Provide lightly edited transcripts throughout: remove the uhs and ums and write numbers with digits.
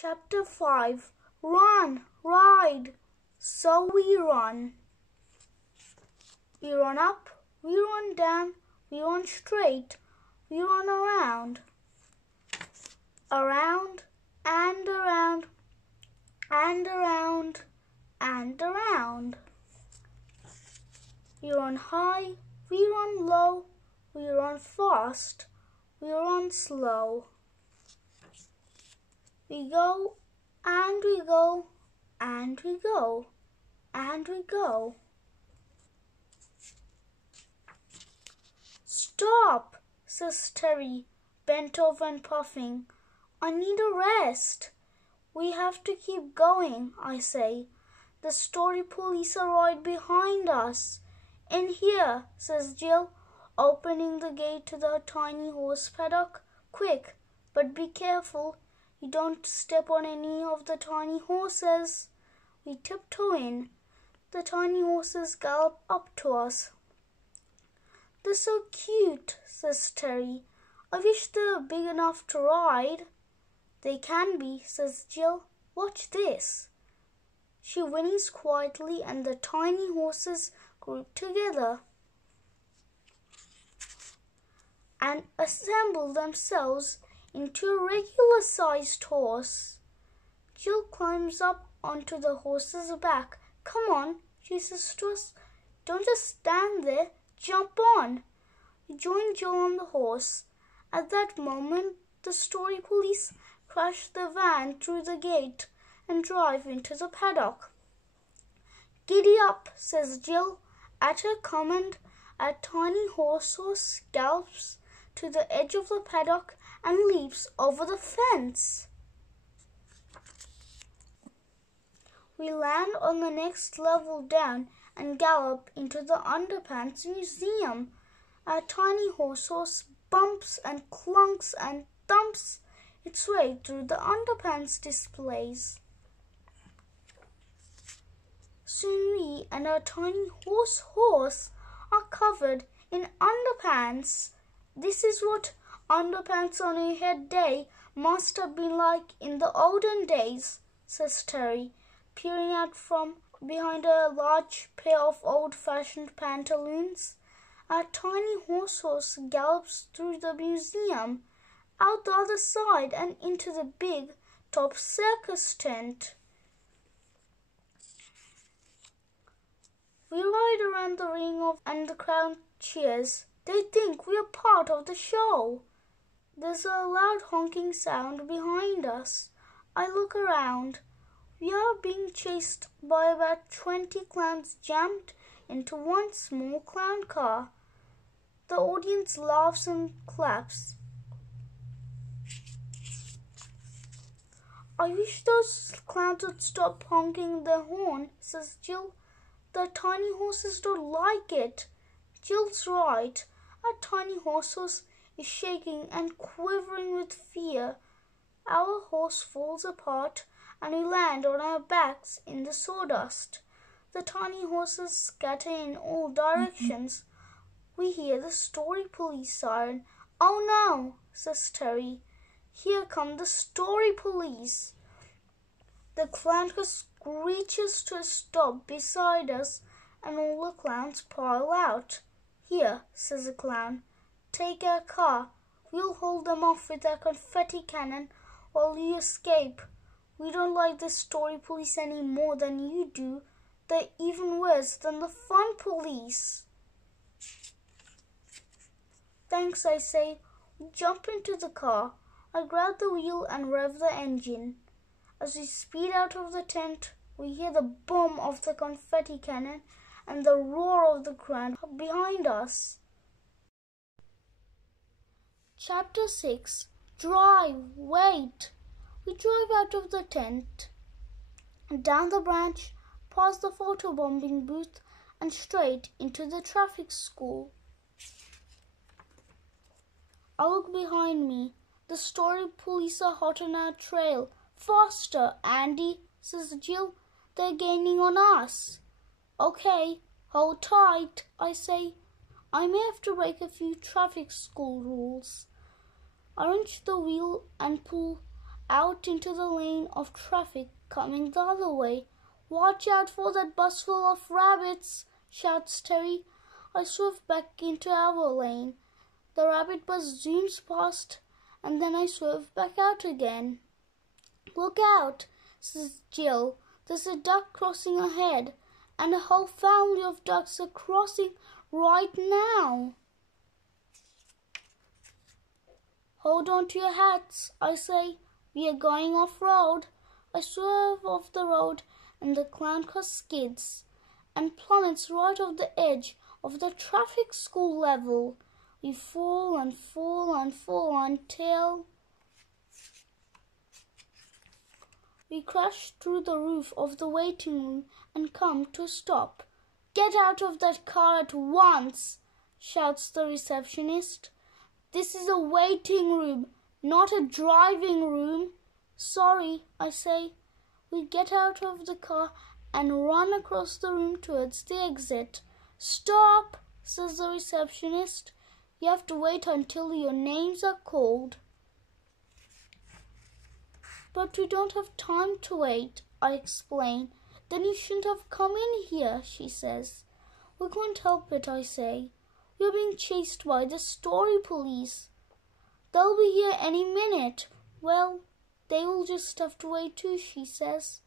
Chapter 5. Run, ride. So we run. We run up, we run down, we run straight, we run around. Around and around and around and around. We run high, we run low, we run fast, we run slow. We go and we go and we go and we go. Stop, says Terry, bent over and puffing. I need a rest. We have to keep going, I say. The Storey police are right behind us. In here, says Jill, opening the gate to the tiny horse paddock. Quick, but be careful. You don't step on any of the tiny horses. We tiptoe in. The tiny horses gallop up to us. They're so cute, says Terry. I wish they were big enough to ride. They can be, says Jill. Watch this. She whinnies quietly and the tiny horses group together and assemble themselves into a regular-sized horse. Jill climbs up onto the horse's back. Come on, she says to us. Don't just stand there. Jump on. We join Jill on the horse. At that moment, the Storey police crash the van through the gate and drive into the paddock. Giddy up, says Jill. At her command, a tiny horse gallops to the edge of the paddock and leaps over the fence. We land on the next level down and gallop into the Underpants Museum. Our tiny horse bumps and clunks and thumps its way through the underpants displays. Soon we and our tiny horse are covered in underpants. This is what underpants on a head day must have been like in the olden days, says Terry, peering out from behind a large pair of old-fashioned pantaloons. Our tiny horse gallops through the museum, out the other side and into the big top circus tent. We ride around the ring and the crowd cheers. They think we are part of the show. There's a loud honking sound behind us. I look around. We are being chased by about 20 clowns jammed into one small clown car. The audience laughs and claps. I wish those clowns would stop honking their horn, says Jill. The tiny horses don't like it. Jill's right. Our tiny horse is shaking and quivering with fear. Our horse falls apart and we land on our backs in the sawdust. The tiny horses scatter in all directions. We hear the Storey police siren. Oh no, says Terry. Here come the Storey police. The clown car screeches to a stop beside us and all the clowns pile out. Here, says the clown, take our car. We'll hold them off with our confetti cannon while you escape. We don't like the Storey police any more than you do. They're even worse than the fun police. Thanks, I say. We jump into the car. I grab the wheel and rev the engine. As we speed out of the tent, we hear the boom of the confetti cannon and the roar of the crowd behind us. Chapter 6. Drive, wait. We drive out of the tent, down the branch, past the photobombing booth and straight into the traffic school. I look behind me. The Storey police are hot on our trail. Faster, Andy, says Jill. They're gaining on us. Okay, hold tight, I say. I may have to break a few traffic school rules. I wrench the wheel and pull out into the lane of traffic coming the other way. "Watch out for that bus full of rabbits," shouts Terry. I swerve back into our lane. The rabbit bus zooms past, and then I swerve back out again. "Look out," says Jill. "There's a duck crossing ahead, and a whole family of ducks are crossing right now." "Hold on to your hats," I say. "We are going off-road." I swerve off the road, and the clown car skids and plummets right off the edge of the traffic school level. We fall and fall and fall until we crash through the roof of the waiting room and come to a stop. "Get out of that car at once," shouts the receptionist. "This is a waiting room, not a driving room." "Sorry," I say. We get out of the car and run across the room towards the exit. "Stop," says the receptionist. "You have to wait until your names are called." "But we don't have time to wait," I explain. "Then you shouldn't have come in here," she says. "We can't help it," I say. "We're being chased by the Storey police. They'll be here any minute." "Well, they will just have to wait too," she says.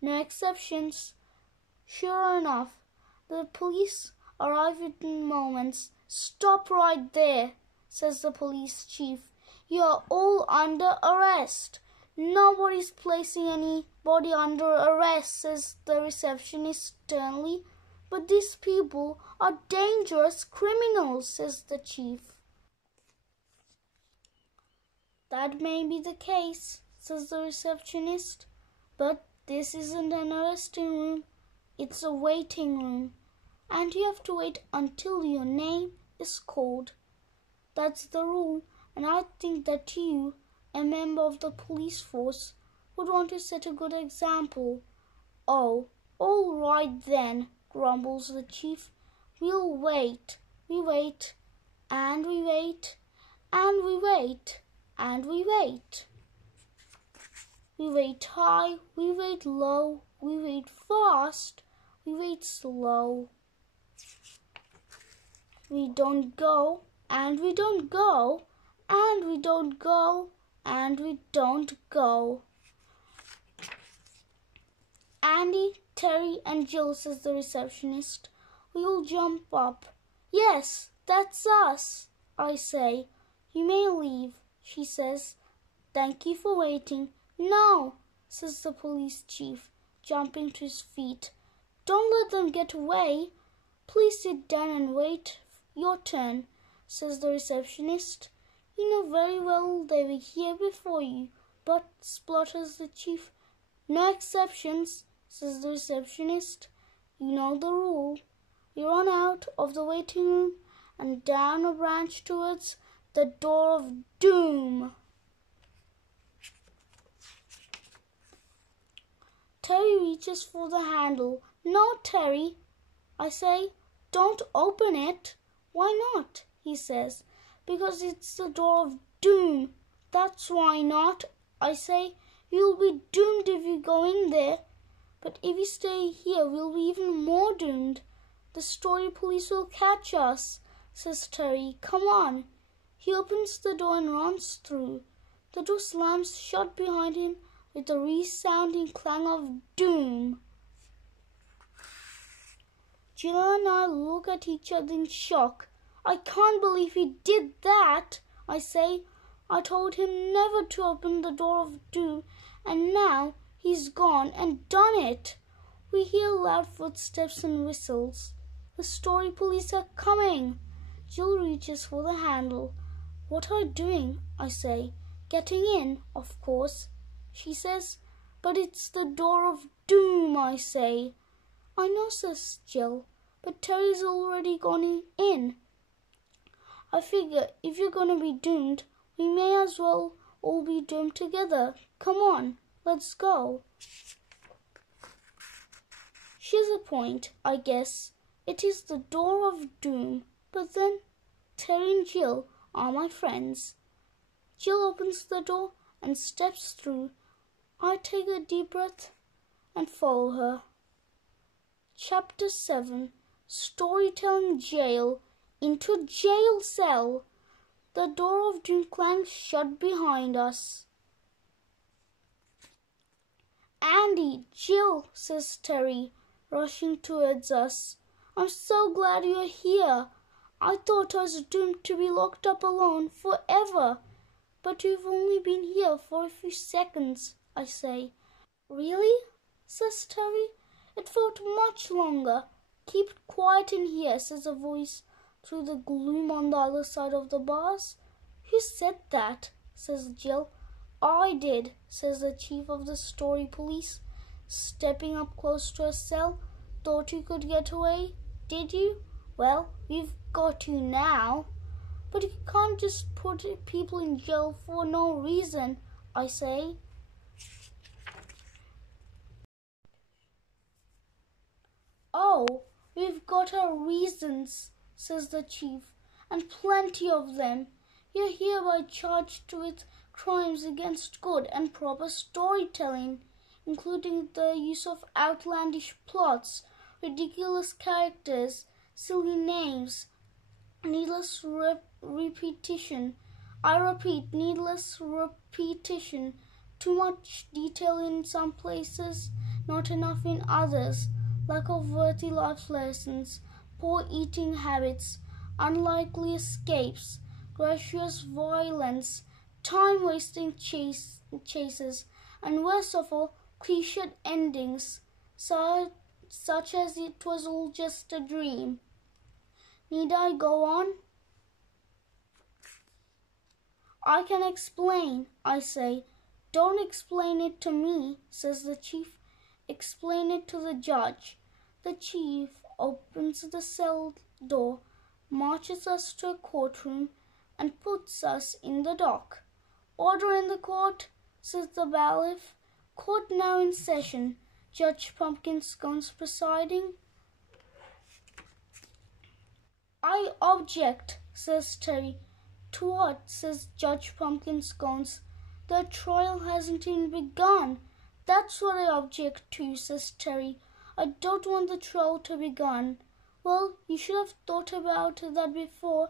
"No exceptions." Sure enough, the police arrive within moments. "Stop right there," says the police chief. "You are all under arrest." "Nobody's placing anybody under arrest," says the receptionist sternly. "But these people are dangerous criminals," says the chief. "That may be the case," says the receptionist, "but this isn't an arresting room. It's a waiting room, and you have to wait until your name is called. That's the rule, and I think that you, a member of the police force, would want to set a good example." "Oh, all right then," grumbles the chief. "We'll wait. We wait, and we wait, and we wait, and we wait. We wait high, we wait low, we wait fast, we wait slow. We don't go, and we don't go, and we don't go, and we don't go." "Andy, Terry, and Jill," says the receptionist. "We all jump up." "Yes, that's us," I say. "You may leave," she says. "Thank you for waiting." "No," says the police chief, jumping to his feet. "Don't let them get away. Please sit down and wait your turn," says the receptionist. "You know very well they were here before you." "But," splutters the chief. "No exceptions," says the receptionist. "You know the rule." We run out of the waiting room and down a branch towards the door of doom. Terry reaches for the handle. "No, Terry," I say. "Don't open it." "Why not?" he says. "Because it's the door of doom." "That's why not," I say. "You'll be doomed if you go in there. But if we stay here, we'll be even more doomed. The Storey police will catch us," says Terry. "Come on." He opens the door and runs through. The door slams shut behind him with a resounding clang of doom. Jill and I look at each other in shock. "I can't believe he did that," I say. "I told him never to open the door of doom, and now he's gone and done it." We hear loud footsteps and whistles. The Storey police are coming. Jill reaches for the handle. "What are you doing?" I say. "Getting in, of course," she says. "But it's the door of doom," I say. "I know," says Jill, "but Terry's already gone in. I figure if you're going to be doomed, we may as well all be doomed together. Come on, let's go." She's a point, I guess. It is the door of doom, but then Terry and Jill are my friends. Jill opens the door and steps through. I take a deep breath and follow her. Chapter 7. Storytelling Jail. Into jail cell. The door of doom clangs shut behind us. Andy, Jill, says Terry, rushing towards us. I'm so glad you're here. I thought I was doomed to be locked up alone forever. But you've only been here for a few seconds, I say. Really? Says Terry. It felt much longer. Keep it quiet in here, says a voice through the gloom on the other side of the bars. Who said that? Says Jill. I did, says the chief of the Storey police, stepping up close to her cell. Thought you could get away, did you? Well, we've got you now. But you can't just put people in jail for no reason, I say. Oh, we've got our reasons, says the chief, and plenty of them. You're hereby charged with crimes against good and proper storytelling, including the use of outlandish plots, ridiculous characters, silly names, needless repetition. I repeat, needless repetition. Too much detail in some places, not enough in others. Lack of worthy life lessons, poor eating habits, unlikely escapes, gratuitous violence, time-wasting chases, and worst of all, cliched endings, such as it was all just a dream. Need I go on? I can explain, I say. Don't explain it to me, says the chief. Explain it to the judge. The chief opens the cell door, marches us to a courtroom, and puts us in the dock. Order in the court, says the bailiff. Court now in session. Judge Pumpkinscones presiding. I object, says Terry. To what? Says Judge Pumpkinscones. The trial hasn't even begun. That's what I object to, says Terry. I don't want the trial to begin. Well, you should have thought about that before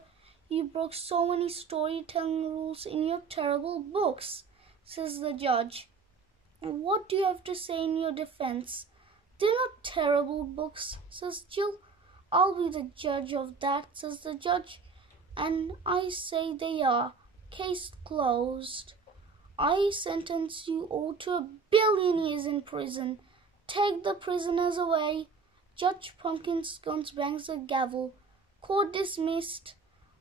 you broke so many storytelling rules in your terrible books, says the judge. What do you have to say in your defense? They're not terrible books, says Jill. I'll be the judge of that, says the judge. And I say they are. Case closed. I sentence you all to 1 billion years in prison. Take the prisoners away. Judge Pumpkinscones bangs the gavel. Court dismissed.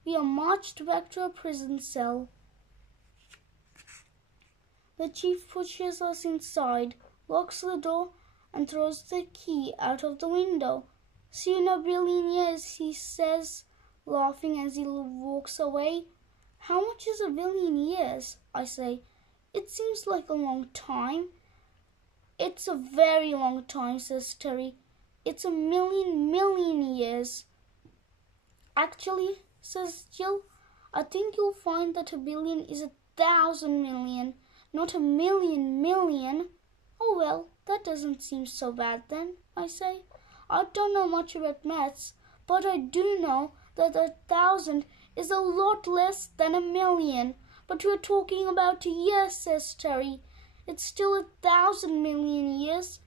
We are marched back to a prison cell. The chief pushes us inside, locks the door, and throws the key out of the window. See you in 1 billion years, he says, laughing as he walks away. How much is 1 billion years? I say. It seems like a long time. It's a very long time, says Terry. It's 1 million years. Actually, says Jill, I think you'll find that 1 billion is 1,000 million, not 1 million. Oh well, that doesn't seem so bad then, I say. I don't know much about maths, but I do know that 1,000 is a lot less than 1 million. But we're talking about years, says Terry. It's still 1,000 million years.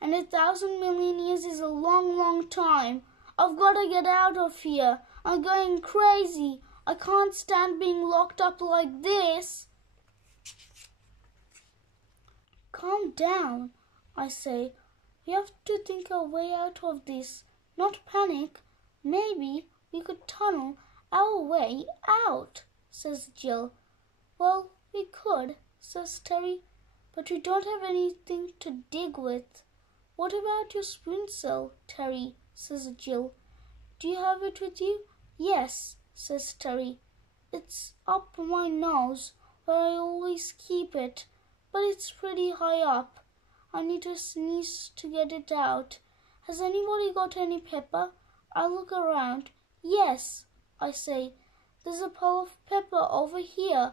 And 1,000 million years is a long, long time. I've got to get out of here. I'm going crazy. I can't stand being locked up like this. Calm down, I say. We have to think our way out of this, not panic. Maybe we could tunnel our way out, says Jill. Well, we could, says Terry, but we don't have anything to dig with. What about your spoon cell, Terry, says Jill. Do you have it with you? Yes, says Terry. It's up my nose, where I always keep it, but it's pretty high up. I need to sneeze to get it out. Has anybody got any pepper? I look around. Yes, I say. There's a pile of pepper over here.